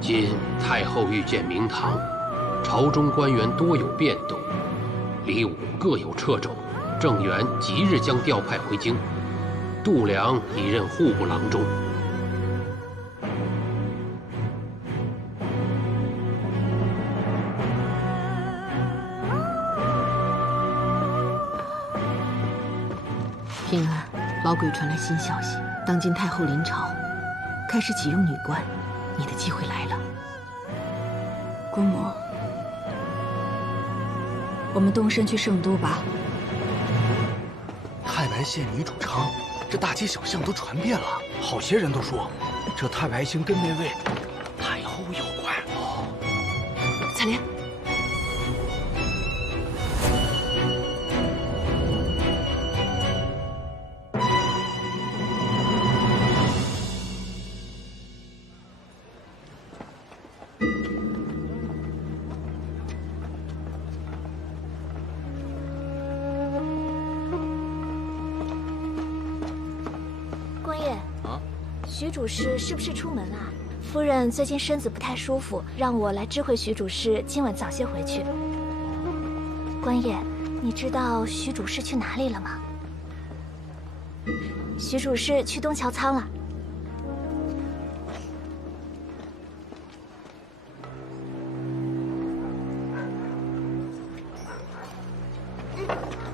今太后御见明堂，朝中官员多有变动，李武各有掣肘，郑元即日将调派回京，度量已任户部郎中。平儿，老鬼传来新消息，当今太后临朝，开始启用女官，你的机会来了。姑母，我们动身去圣都吧。太白县女主昌，这大街小巷都传遍了，好些人都说，这太白星跟那位太后有关。哦，采莲。徐主事是不是出门了？夫人最近身子不太舒服，让我来知会徐主事，今晚早些回去。官爷，你知道徐主事去哪里了吗？徐主事去东桥仓了。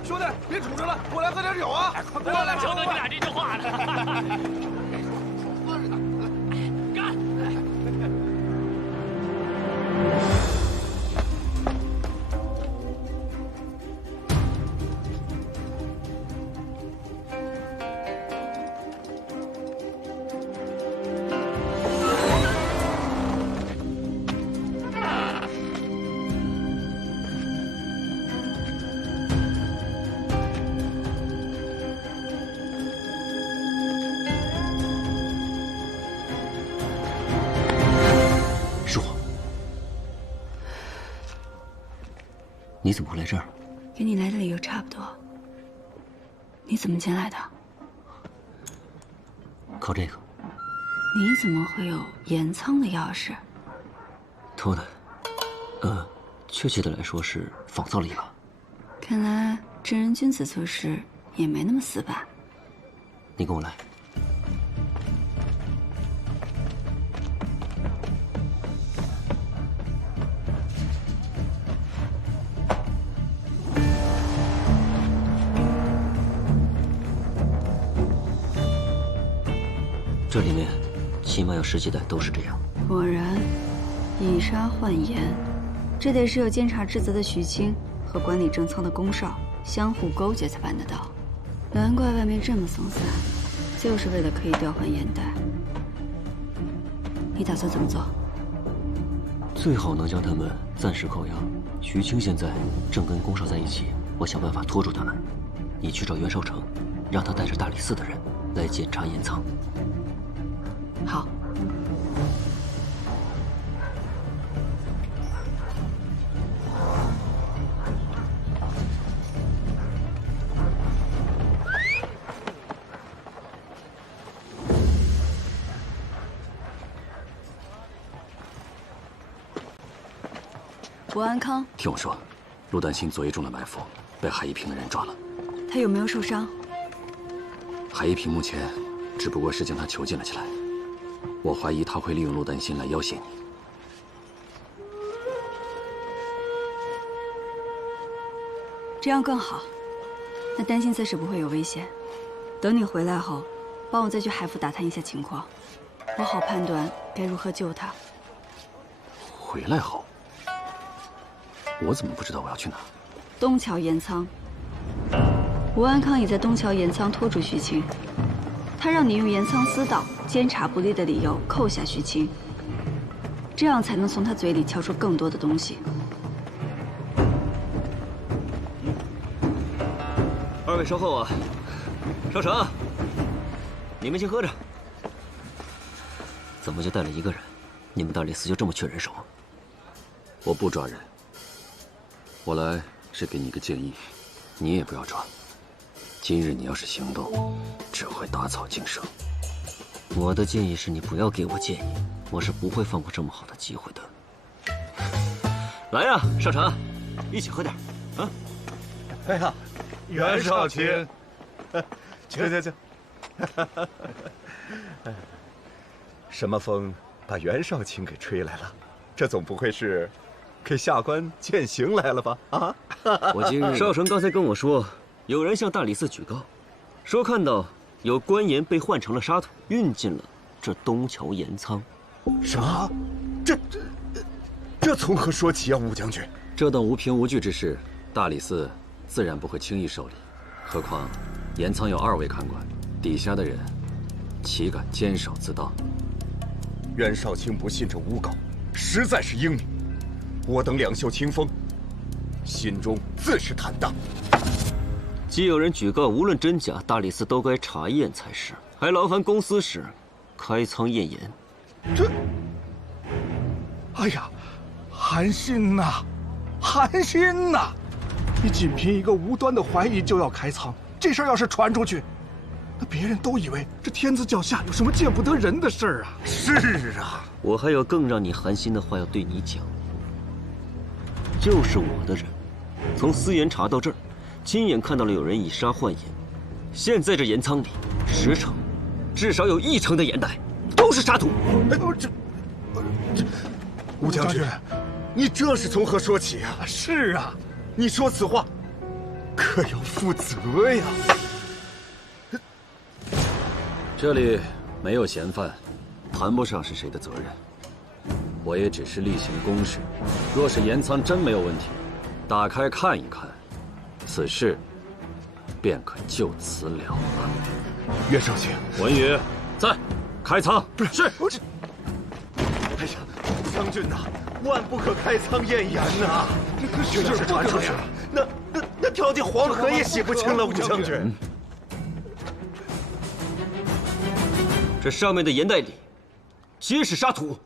兄弟，别杵着了，过来喝点酒啊！快过来，求得你俩这句话了。你怎么会来这儿？跟你来的理由差不多。你怎么进来的？靠这个。你怎么会有盐仓的钥匙？偷的。确切的来说是仿造了一把。看来正人君子做事也没那么死板。你跟我来。这里面起码有10几袋都是这样。果然，以沙换盐，这得是有监察职责的徐青和管理正仓的龚少相互勾结才办得到。难怪外面这么松散，就是为了可以调换眼袋。你打算怎么做？最好能将他们暂时扣押。徐青现在正跟宫少在一起，我想办法拖住他们。你去找袁绍成，让他带着大理寺的人来检查盐仓。好。吴安康，听我说，陆丹心昨夜中了埋伏，被海一平的人抓了。他有没有受伤？海一平目前只不过是将他囚禁了起来，我怀疑他会利用陆丹心来要挟你。这样更好。那丹心暂时不会有危险。等你回来后，帮我再去海府打探一下情况，我好判断该如何救他。回来后，我怎么不知道我要去哪？东桥盐仓。吴安康已在东桥盐仓拖住徐青，他让你用盐仓私盗、监察不力的理由扣下徐青，这样才能从他嘴里撬出更多的东西。二位稍后啊，少成，你们先喝着。怎么就带了一个人？你们大理寺就这么缺人手？我不抓人，我来是给你一个建议，你也不要抓。今日你要是行动，只会打草惊蛇。我的建议是你不要给我建议，我是不会放过这么好的机会的。来呀，少成，一起喝点啊！哎呀，袁少卿，请。什么风把袁少卿给吹来了？这总不会是给下官践行来了吧？啊！我今日少成刚才跟我说，有人向大理寺举告，说看到有官盐被换成了沙土，运进了这东桥盐仓。什么？这从何说起啊，吴将军？这等无凭无据之事，大理寺自然不会轻易受理。何况盐仓有2位看管，底下的人岂敢监守自盗？袁少卿不信这诬告，实在是英明。我等两袖清风，心中自是坦荡。既有人举告，无论真假，大理寺都该查验才是，还劳烦公司时开仓验盐。这，哎呀，韩信呐，韩信呐！你仅凭一个无端的怀疑就要开仓，这事儿要是传出去，那别人都以为这天子脚下有什么见不得人的事儿啊！是啊，我还有更让你寒心的话要对你讲，就是我的人，从私盐查到这儿，亲眼看到了有人以沙换盐，现在这盐仓里10成，至少有1成的盐袋都是沙土。哎，这，吴将军，你这是从何说起啊？是啊，你说此话，可要负责呀。这里没有嫌犯，谈不上是谁的责任。我也只是例行公事。若是盐仓真没有问题，打开看一看，此事便可就此了了。袁少卿，文宇，在，开仓。是。哎呀，将军呐，万不可开仓验盐呐！这事儿传出去了，那跳进黄河也洗不清了，吴将军。这上面的盐袋里皆是沙土。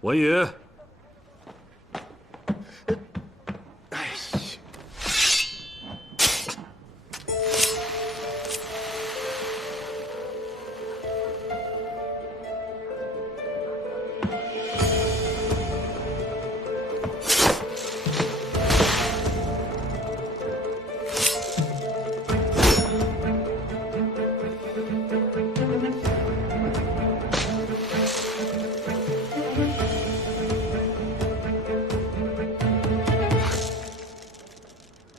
文宇，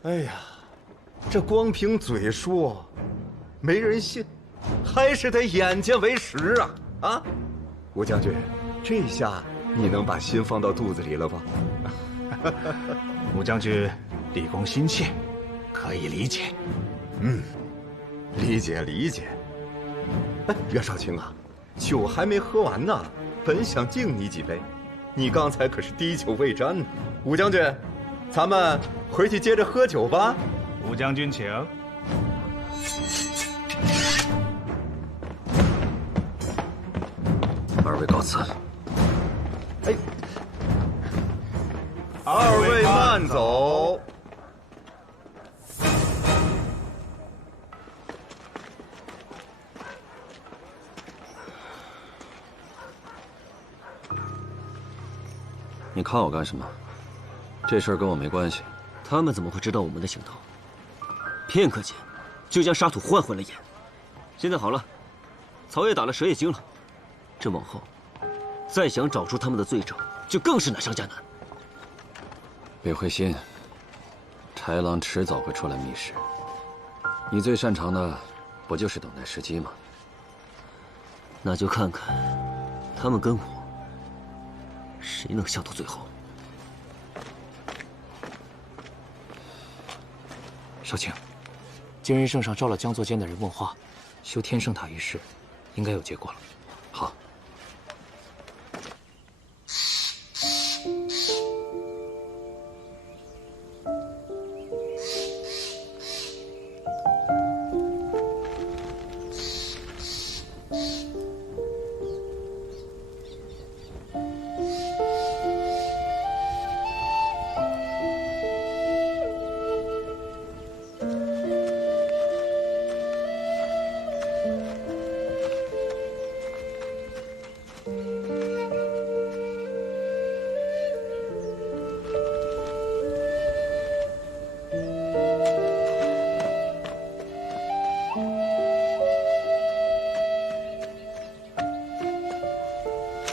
哎呀，这光凭嘴说，没人信，还是得眼见为实啊！啊，吴将军，这下你能把心放到肚子里了吧？吴将军，李公心切，可以理解。理解理解。哎，袁绍卿啊，酒还没喝完呢，本想敬你几杯，你刚才可是滴酒未沾呢。武将军，咱们回去接着喝酒吧。武将军请。二位告辞。哎，二位慢走。你看我干什么？这事儿跟我没关系。他们怎么会知道我们的行头？片刻间，就将沙土换回了眼。现在好了，草也打了，蛇也惊了。这往后，再想找出他们的罪证，就更是难上加难。别灰心，豺狼迟早会出来觅食。你最擅长的，不就是等待时机吗？那就看看，他们跟我，谁能笑到最后。少卿，今日圣上召了江作监的人问话，修天圣塔一事，应该有结果了。好。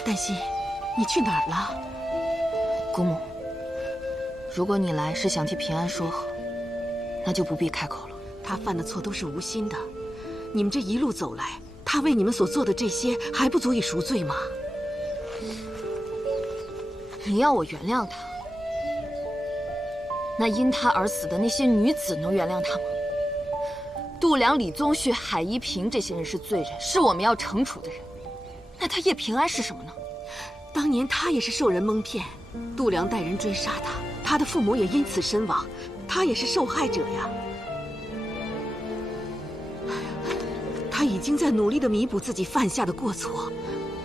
黛西，你去哪儿了？姑母，如果你来是想替平安说和，那就不必开口了。他犯的错都是无心的，你们这一路走来，他为你们所做的这些还不足以赎罪吗？你要我原谅他，那因他而死的那些女子能原谅他吗？度良、李宗旭、海一平这些人是罪人，是我们要惩处的人。那他叶平安是什么呢？当年他也是受人蒙骗，度良带人追杀他，他的父母也因此身亡，他也是受害者呀。他已经在努力地弥补自己犯下的过错，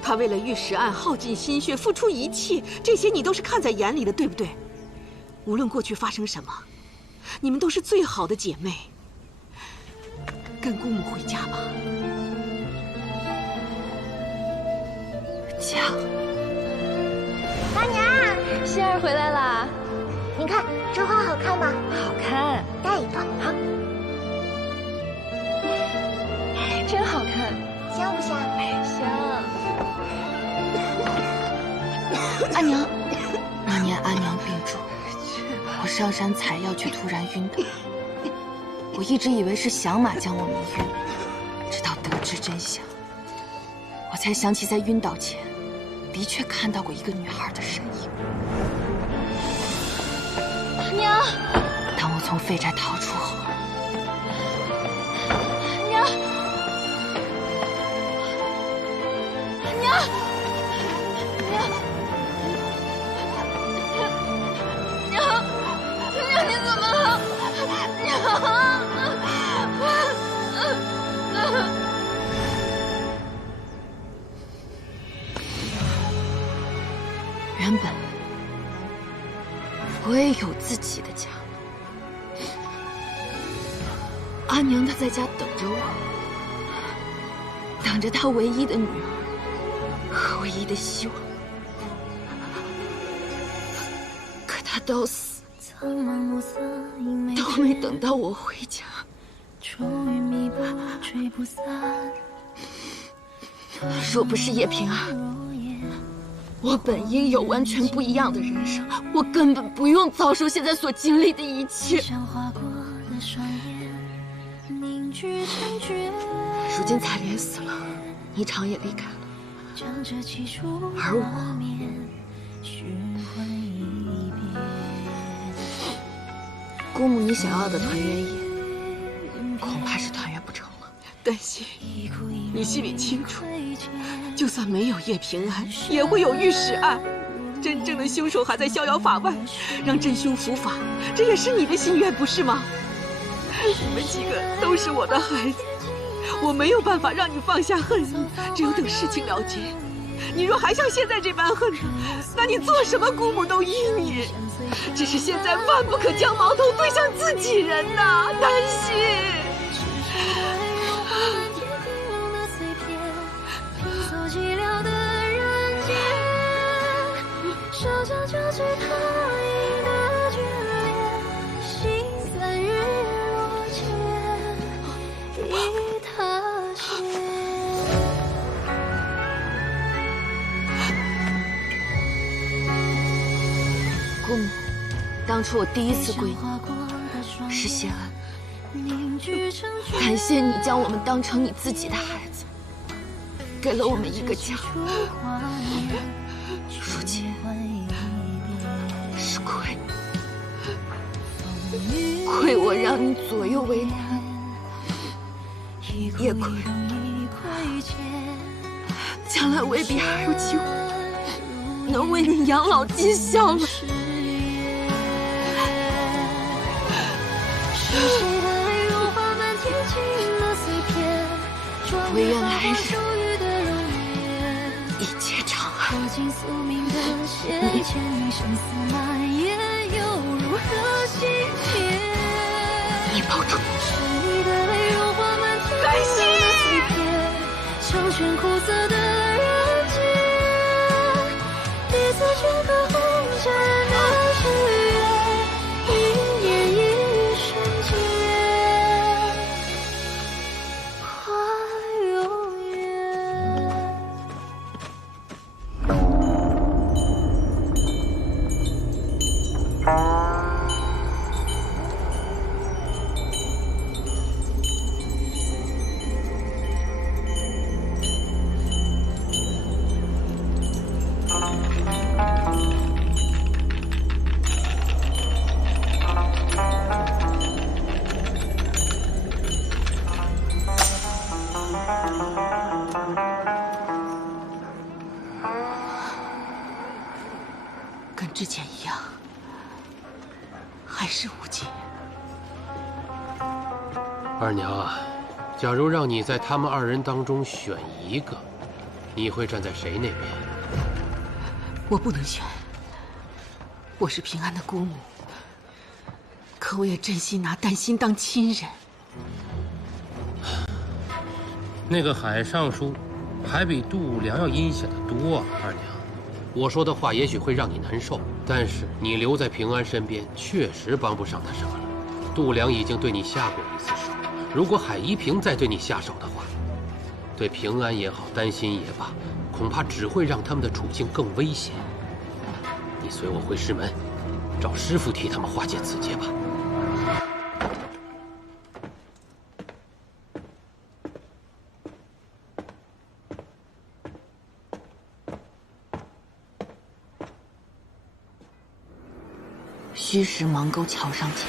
他为了玉石案耗尽心血，付出一切，这些你都是看在眼里的，对不对？无论过去发生什么，你们都是最好的姐妹。跟姑母回家吧。家。阿娘，仙儿回来啦！你看这花好看吗？好看，带一朵。好，真好看，香不香？香。阿娘，那年阿娘病重，我上山采药却突然晕倒。我一直以为是响马将我迷晕，直到得知真相，我才想起在晕倒前，的确看到过一个女孩的身影。阿娘，当我从废宅逃出后，娘，娘，娘，你怎么了？娘。原本我也有自己的家，阿娘她在家等着我，等着她唯一的女儿和唯一的希望。可她到死都没等到我回家。若不是叶平安，我本应有完全不一样的人生，我根本不用遭受现在所经历的一切。如今彩莲死了，霓裳也离开了，而我姑母，你想要的团圆夜，恐怕是团圆不成了。丹心，你心里清楚，就算没有叶平安，也会有御史案。真正的凶手还在逍遥法外，让真凶伏法，这也是你的心愿，不是吗？你们几个都是我的孩子，我没有办法让你放下恨意，只有等事情了结。你若还像现在这般恨，那你做什么姑母都依你。只是现在万不可将矛头对向自己人呐，丹心。姑母，当初我第一次归你是谢恩，感谢你将我们当成你自己的孩子，给了我们一个家。如今是亏我让你左右为难，也亏将来未必还有机会能为你养老尽孝了。唯愿来日一切长安。你保重。甘心。跟之前一样，还是无解。二娘啊，假如让你在他们二人当中选一个，你会站在谁那边？我不能选。我是平安的姑母，可我也真心拿丹心当亲人。那个海尚书，还比度良要阴险得多啊，二娘。我说的话也许会让你难受，但是你留在平安身边，确实帮不上他什么了。度良已经对你下过一次手，如果海一平再对你下手的话，对平安也好，丹心也罢，恐怕只会让他们的处境更危险。你随我回师门，找师傅替他们化解此劫吧。虚实芒沟桥上见。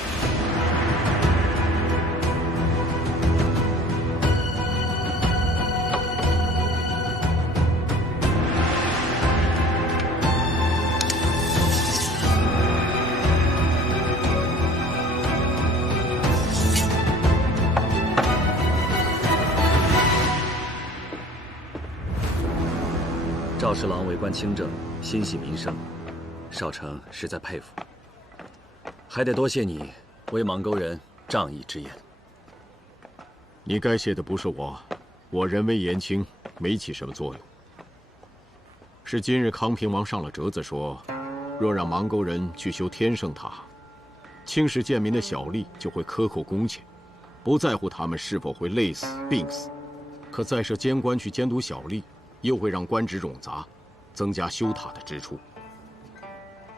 赵侍郎为官清正，心系民生，少丞实在佩服。还得多谢你为邙沟人仗义之言。你该谢的不是我，我人微言轻，没起什么作用。是今日康平王上了折子说，若让邙沟人去修天圣塔，青石贱民的小吏就会克扣工钱，不在乎他们是否会累死、病死。可再设监官去监督小吏，又会让官职冗杂，增加修塔的支出。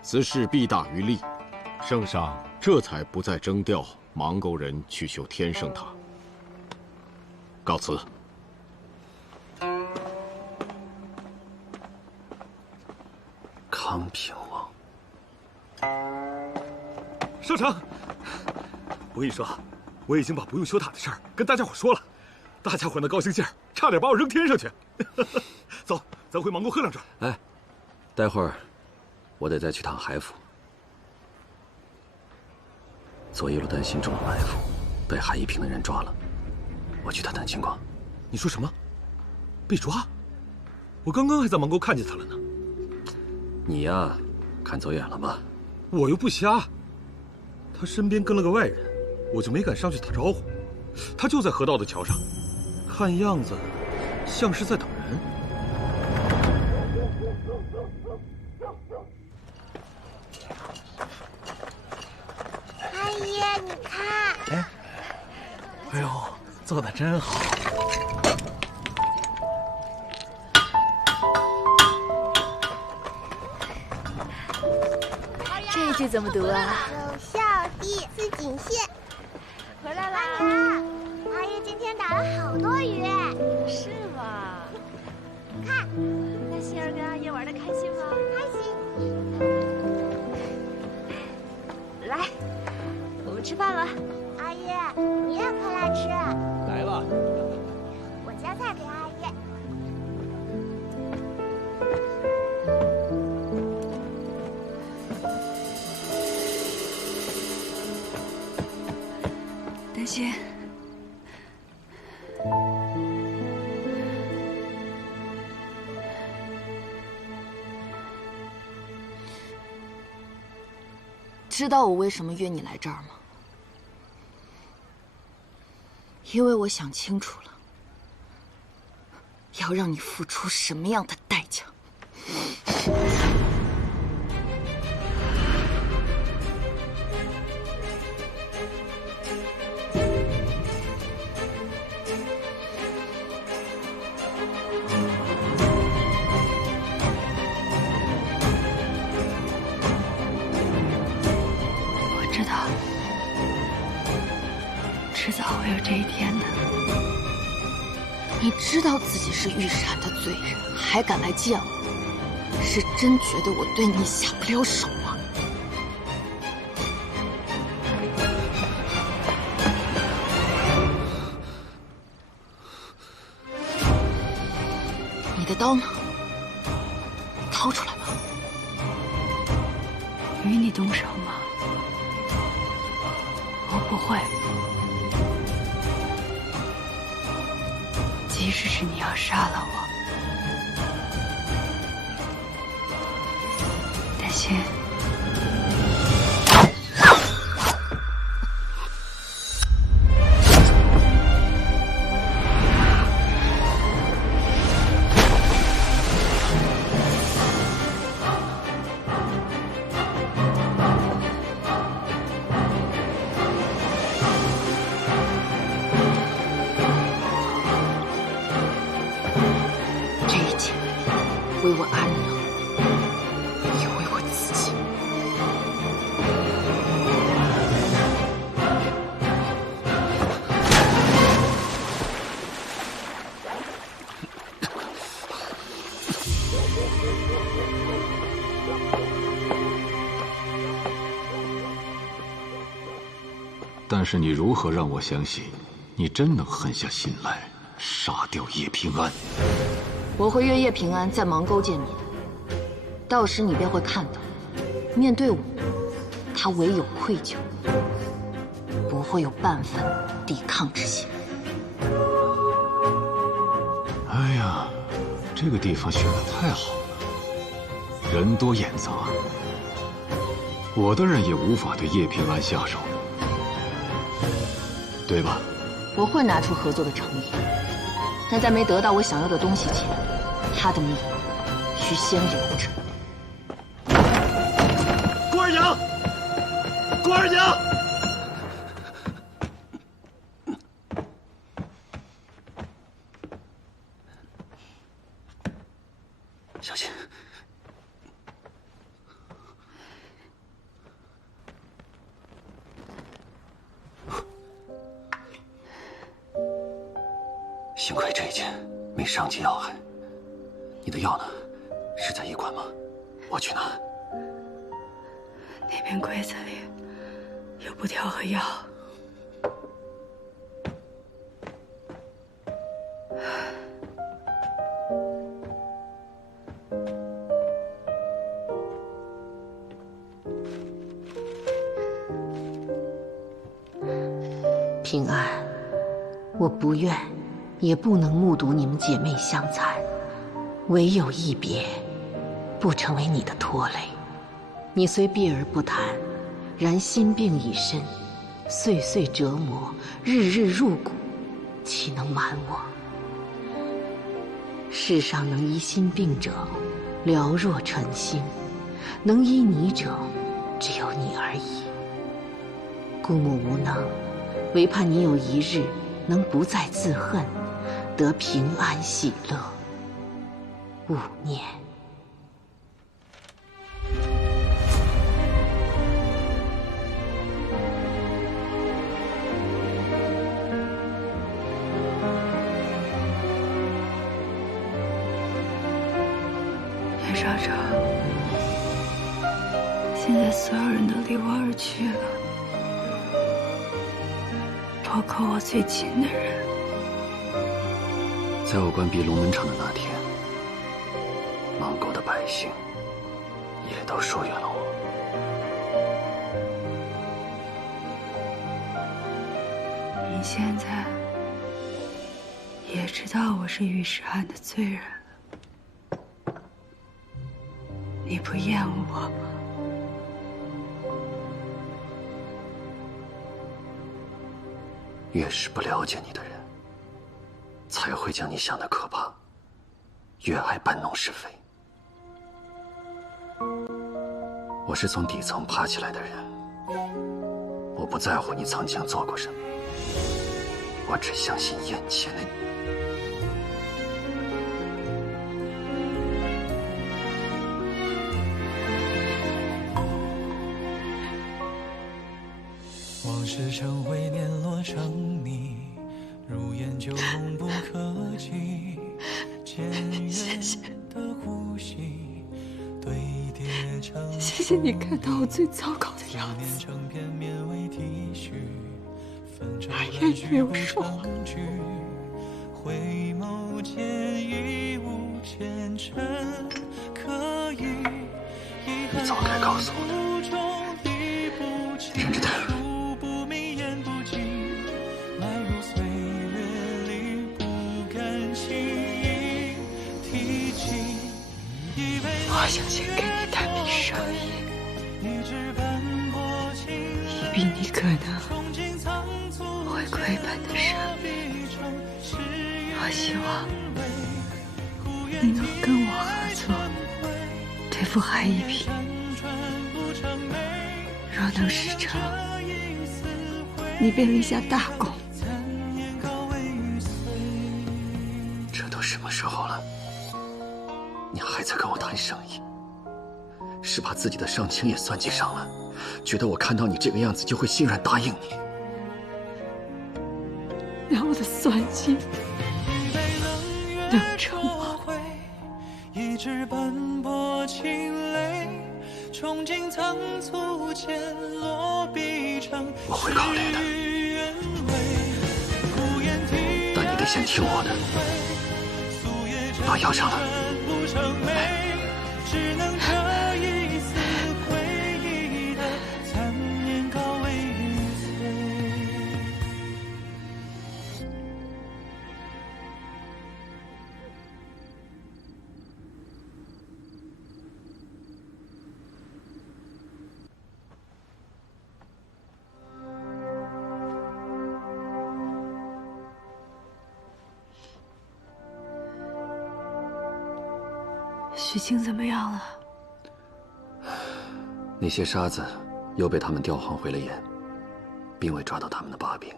此事弊大于利。圣上这才不再征调邙沟人去修天圣塔。告辞。康平王，少丞，我跟你说，我已经把不用修塔的事儿跟大家伙说了，大家伙那高兴劲儿，差点把我扔天上去。走，咱回芒沟喝两盅。哎，待会儿我得再去趟海府。左一路担心中了埋伏，被海一平的人抓了，我去探探情况。你说什么？被抓？我刚刚还在芒沟看见他了呢。你呀，看走眼了吧？我又不瞎。他身边跟了个外人，我就没敢上去打招呼。他就在河道的桥上，看样子像是在等人。阿姨，你看。哎呦，做的真好。这句怎么读啊？有孝弟思锦县。回来啦！阿姨今天打了好多鱼。是吗？看，那欣儿跟阿爷玩的开心吗？开心。来，我们吃饭了。阿姨，你也快来吃。来了。我夹菜给阿姨。丹心，知道我为什么约你来这儿吗？因为我想清楚了，要让你付出什么样的代价。知道，迟早会有这一天的。你知道自己是御闪的罪人，还敢来见我，是真觉得我对你下不了手吗？你的刀呢？掏出来吧。与你动手吗？我不会。即使是你要杀了我，丹心，为我安娘，也为我自己。但是你如何让我相信，你真能狠下心来杀掉叶平安？我会约叶平安在芒沟见面，到时你便会看到，面对我，他唯有愧疚，不会有半分抵抗之心。哎呀，这个地方选得太好了，人多眼杂，我的人也无法对叶平安下手，对吧？我会拿出合作的诚意。但在没得到我想要的东西前，他的命需先留着。顾二娘，顾二娘，小心！幸亏这一剑没伤及要害。你的药呢？是在医馆吗？我去拿。那边柜子里有布条和药。平安，我不愿，也不能目睹你们姐妹相残，唯有一别，不成为你的拖累。你虽避而不谈，然心病已深，岁岁折磨，日日入骨，岂能瞒我？世上能医心病者，寥若晨星；能医你者，只有你而已。姑母无能，唯盼你有一日能不再自恨，得平安喜乐。勿念。袁少成，现在所有人都离我而去了，包括我最亲的人。在我关闭龙门场的那天，芒沟的百姓也都疏远了我。你现在也知道我是御史案的罪人了，你不厌恶我吗？越是不了解你的人，才会将你想得可怕，越爱搬弄是非。我是从底层爬起来的人，我不在乎你曾经做过什么，我只相信眼前的你。往事成灰，碾落成泥，如烟就永不可及。渐远的呼吸，堆叠成谢谢你看到我最糟糕的样子。阿燕没有说谎。回眸间已无前尘可以。你早该告诉我的，忍着点。我想先给你探明上意，以避你可能会亏本的生意。我希望你能跟我合作，对付韩一平。若能事成，你便立下大功。这都什么时候了，你还在跟我谈生意？是把自己的伤情也算计上了，觉得我看到你这个样子就会欣然答应你？让我的算计能成吗？一直奔波清泪，憧憬仓促间落笔成我会考虑的，但你得先听我的。把药上了。只能这一丝回忆的残念高为玉碎。许清怎么样了？那些沙子又被他们调换回了眼，并未抓到他们的把柄。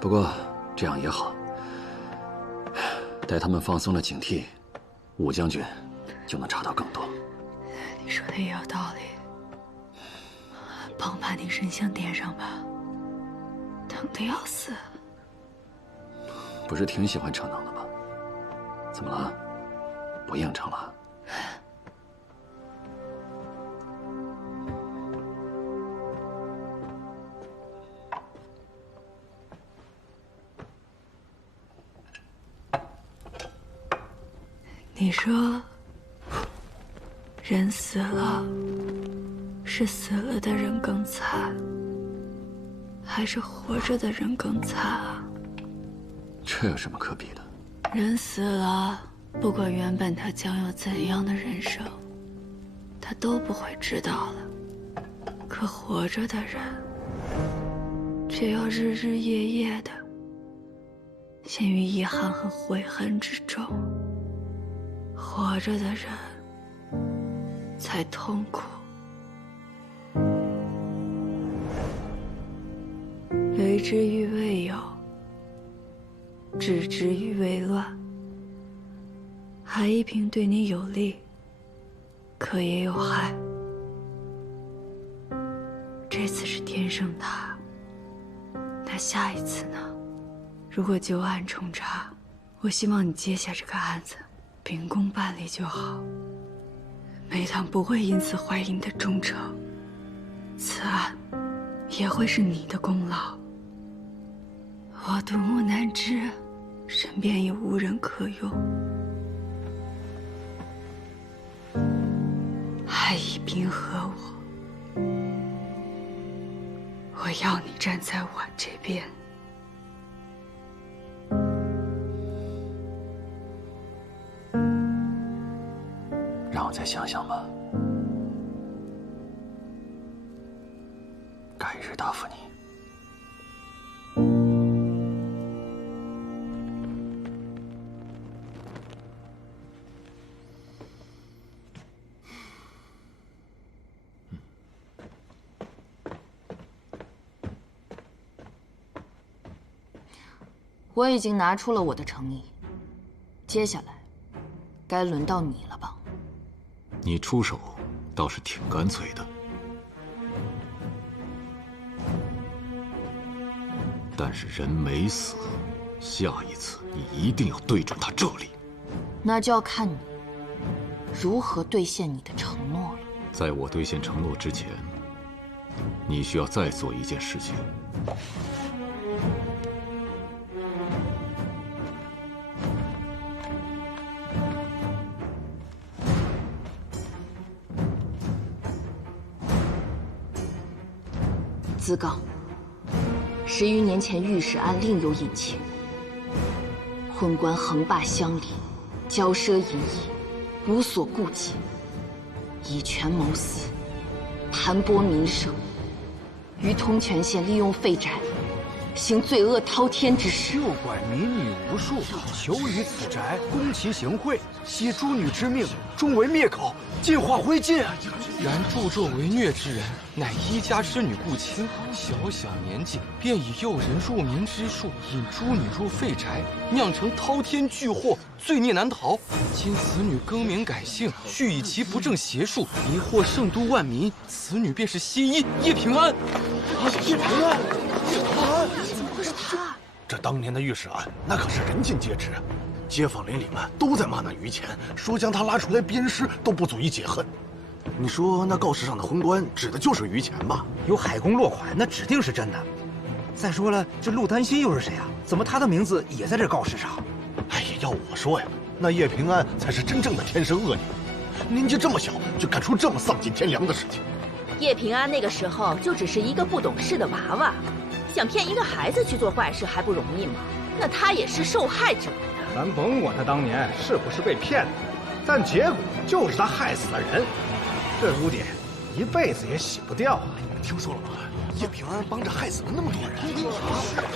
不过这样也好，待他们放松了警惕，武将军就能查到更多。你说的也有道理，帮把那神像点上吧，疼得要死。不是挺喜欢逞能的吗？怎么了？不应承了？你说，人死了，是死了的人更惨，还是活着的人更惨啊？这有什么可比的？人死了，不管原本他将有怎样的人生，他都不会知道了。可活着的人，却要日日夜夜的陷于遗憾和悔恨之中。活着的人才痛苦。为之于未有，置之于未乱。海一平对你有利，可也有害。这次是天生他，那下一次呢？如果旧案重查，我希望你接下这个案子，秉公办理就好。梅堂不会因此怀疑你的忠诚，此案也会是你的功劳。我独木难支，身边也无人可用。海一平和我要你站在我这边。让我再想想吧，改日答复你。我已经拿出了我的诚意，接下来该轮到你了吧？你出手倒是挺干脆的，但是人没死，下一次你一定要对准他这里。那就要看你如何兑现你的承诺了。在我兑现承诺之前，你需要再做一件事情。自告，10余年前御史案另有隐情，昏官横霸乡里，骄奢淫逸，无所顾忌，以权谋私，盘剥民生，于通泉县利用废宅，行罪恶滔天之事。诱拐民女无数，囚于此宅，攻其行贿，惜诸女之命，终为灭口，尽化灰烬。然助纣为虐之人，乃一家之女顾卿，小小年纪便以诱人入民之术，引诸女入废宅，酿成滔天巨祸，罪孽难逃。今此女更名改姓，续以其不正邪术，迷惑圣都万民。此女便是新一叶平安。叶平安，叶平安，怎么会是他？这当年的御史案，那可是人尽皆知，街坊邻里们都在骂那于谦，说将他拉出来鞭尸都不足以解恨。你说那告示上的昏官指的就是于谦吧？有海公落款，那指定是真的。再说了，这陆丹心又是谁啊？怎么他的名字也在这告示上？哎呀，要我说呀，那叶平安才是真正的天生恶女，年纪这么小就干出这么丧尽天良的事情。叶平安那个时候就只是一个不懂事的娃娃，想骗一个孩子去做坏事还不容易吗？那他也是受害者呀。咱甭管他当年是不是被骗的，但结果就是他害死了人，这污点一辈子也洗不掉啊！你们听说了吗？叶平安帮着害死了那么多人。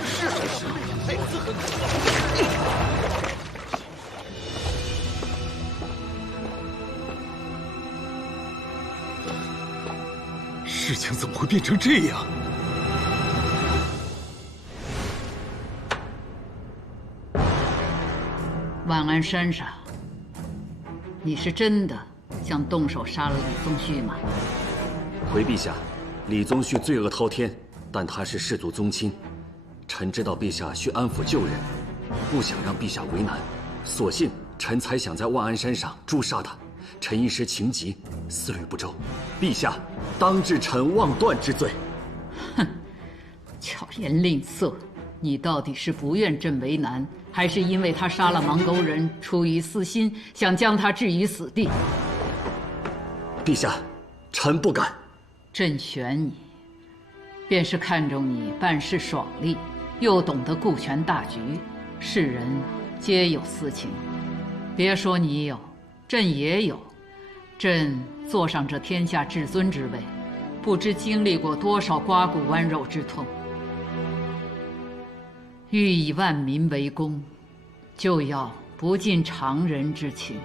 是，哎，事情怎么会变成这样？万安山上，你是真的想动手杀了李宗旭吗？回陛下，李宗旭罪恶滔天，但他是世族宗亲，臣知道陛下需安抚旧人，不想让陛下为难，所幸臣才想在万安山上诛杀他。臣一时情急，思虑不周，陛下当治臣妄断之罪。哼，巧言令色，你到底是不愿朕为难，还是因为他杀了芒沟人，出于私心，想将他置于死地？陛下，臣不敢。朕选你，便是看中你办事爽利，又懂得顾全大局。世人皆有私情，别说你有，朕也有。朕坐上这天下至尊之位，不知经历过多少刮骨剜肉之痛。欲以万民为公，就要不近常人之情。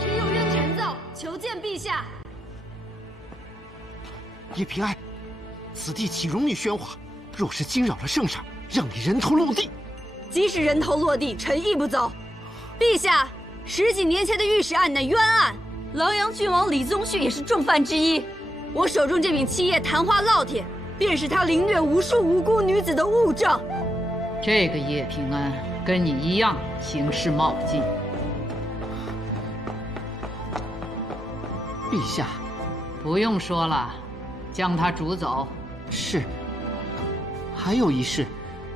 臣有任臣奏，求见陛下。叶平安，此地岂容你喧哗？若是惊扰了圣上，让你人头落地。即使人头落地，臣亦不走。陛下，10几年前的御史案乃冤案，琅琊郡王李宗旭也是重犯之一。我手中这柄七叶昙花烙铁，便是他凌虐无数无辜女子的物证。这个叶平安跟你一样行事冒进。陛下，不用说了，将他逐走。是。还有一事，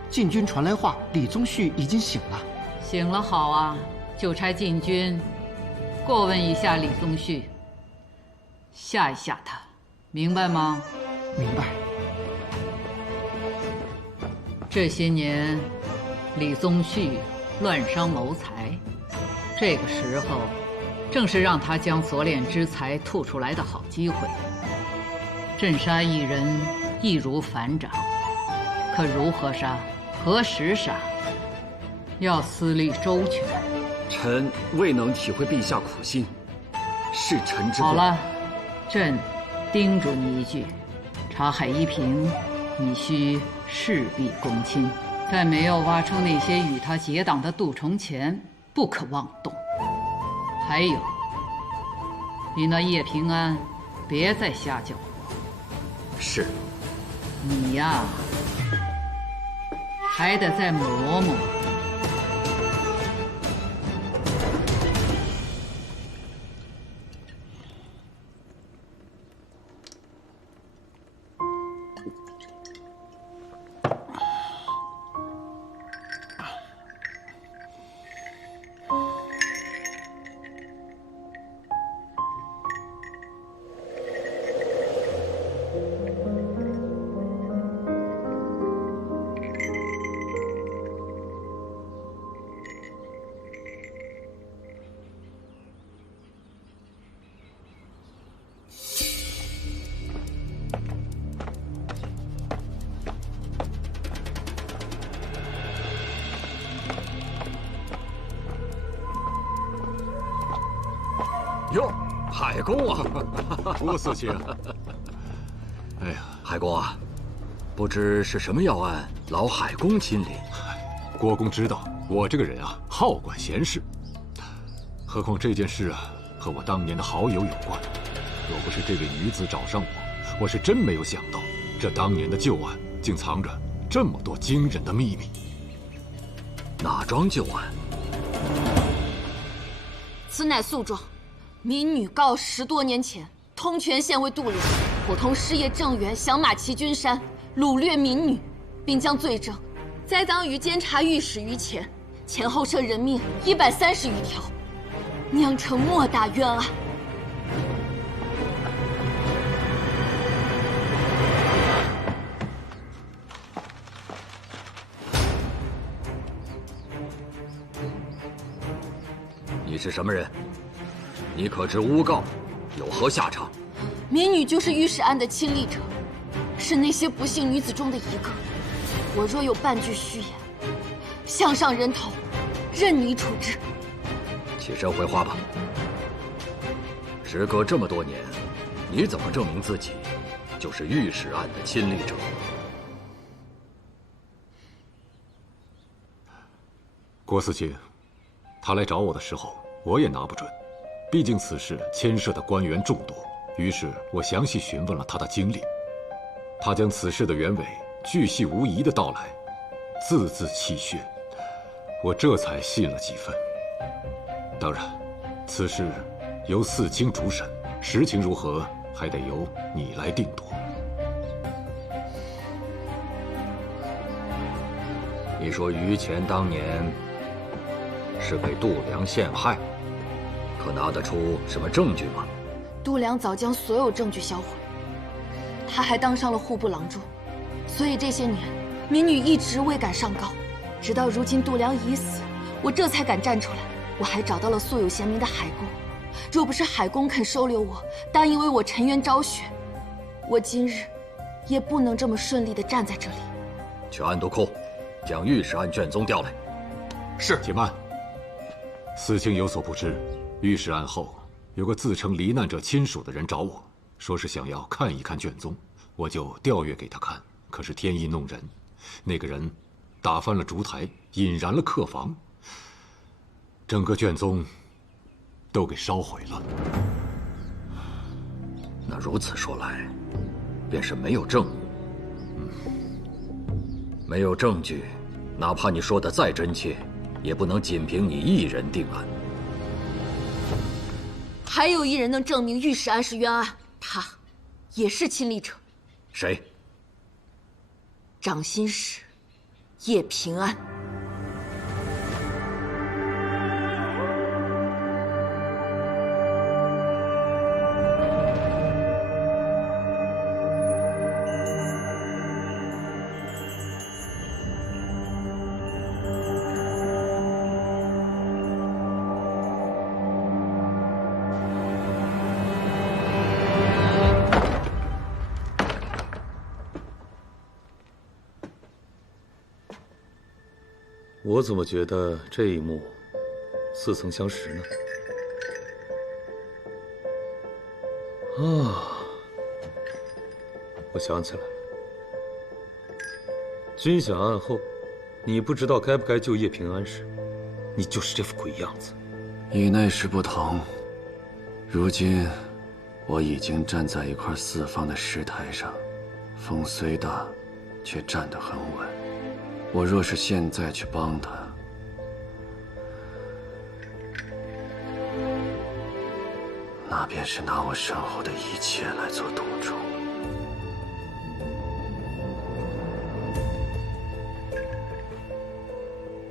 禁军传来话，李宗旭已经醒了。醒了好啊，就差禁军过问一下李宗旭，吓一吓他，明白吗？明白。这些年，李宗旭乱伤谋财，这个时候正是让他将所敛之财吐出来的好机会。朕杀一人，易如反掌，可如何杀，何时杀，要思虑周全。臣未能体会陛下苦心，是臣之过。好了，朕叮嘱你一句：查海一平，你需事必躬亲，在没有挖出那些与他结党的蠹虫前，不可妄动。还有，你那叶平安，别再瞎搅和。是。你呀，还得再磨磨。哟，海公啊，郭四卿。哎呀，海公啊，不知是什么要案，劳海公亲临。郭公知道我这个人啊，好管闲事。何况这件事啊，和我当年的好友有关。若不是这位女子找上我，我是真没有想到，这当年的旧案竟藏着这么多惊人的秘密。哪桩旧案？此乃诉状。民女告10多年前，通泉县尉度量伙同师爷郑元降马齐君山，掳掠民女，并将罪证栽赃于监察御史于前，前后涉人命130余条，酿成莫大冤案。你是什么人？你可知诬告有何下场？民女就是御史案的亲历者，是那些不幸女子中的一个。我若有半句虚言，项上人头，任你处置。起身回话吧。时隔这么多年，你怎么证明自己就是御史案的亲历者？郭四卿，他来找我的时候，我也拿不准。毕竟此事牵涉的官员众多，于是我详细询问了他的经历。他将此事的原委巨细无遗地道来，字字泣血，我这才信了几分。当然，此事由四卿主审，实情如何还得由你来定夺。你说于乾当年是被度量陷害？可拿得出什么证据吗？度量早将所有证据销毁，他还当上了户部郎中，所以这些年民女一直未敢上告，直到如今度娘已死，我这才敢站出来。我还找到了素有贤名的海公，若不是海公肯收留我，答应为我沉冤昭雪，我今日也不能这么顺利地站在这里。全案都扣，将御史案卷宗调来。是。且慢，司卿有所不知，御史案后有个自称罹难者亲属的人找我，说是想要看一看卷宗，我就调阅给他看。可是天意弄人，那个人打翻了烛台，引燃了客房，整个卷宗都给烧毁了。那如此说来，便是没有证物。没有证据，哪怕你说的再真切，也不能仅凭你一人定案。还有一人能证明御史案是冤案，他也是亲历者。谁？掌心使叶平安。我怎么觉得这一幕似曾相识呢？啊，我想起来了，军饷案后，你不知道该不该救叶平安时，你就是这副鬼样子。以那时不同，如今我已经站在一块四方的石台上，风虽大，却站得很稳。我若是现在去帮他，那便是拿我身后的一切来做赌注。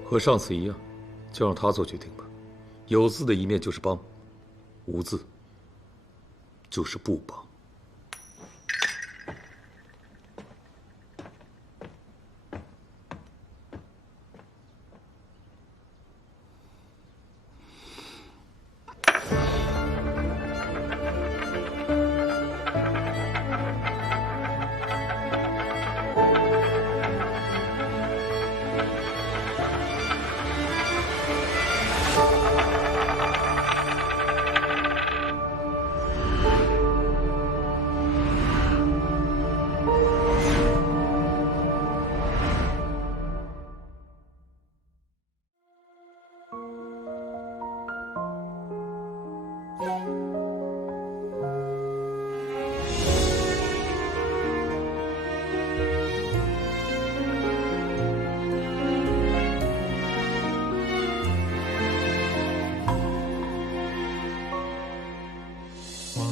和上次一样，就让他做决定吧。有字的一面就是帮，无字就是不帮。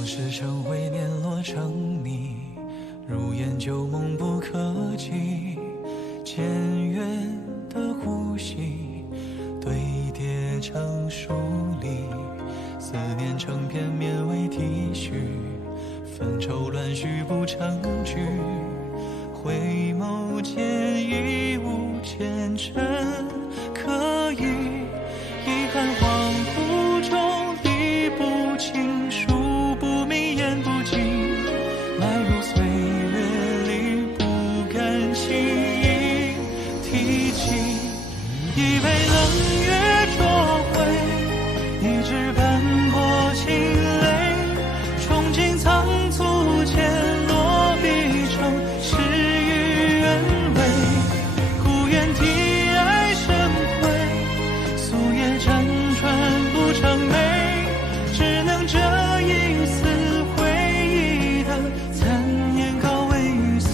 时成灰年落成泥，如烟旧梦不可及。渐远的呼吸堆叠成疏离，思念成片绵为体恤，纷愁乱絮不成句。回眸间已无前尘可疑，遗憾恍惚中理不清，数不明言不尽，埋入岁月里不敢轻易提起。一杯冷月灼灰，一纸斑驳清泪，憧憬仓促间落笔成诗与愿违。故园题爱生辉，素叶辗转不成美，只能这一丝回忆的残念告尾随。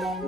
你。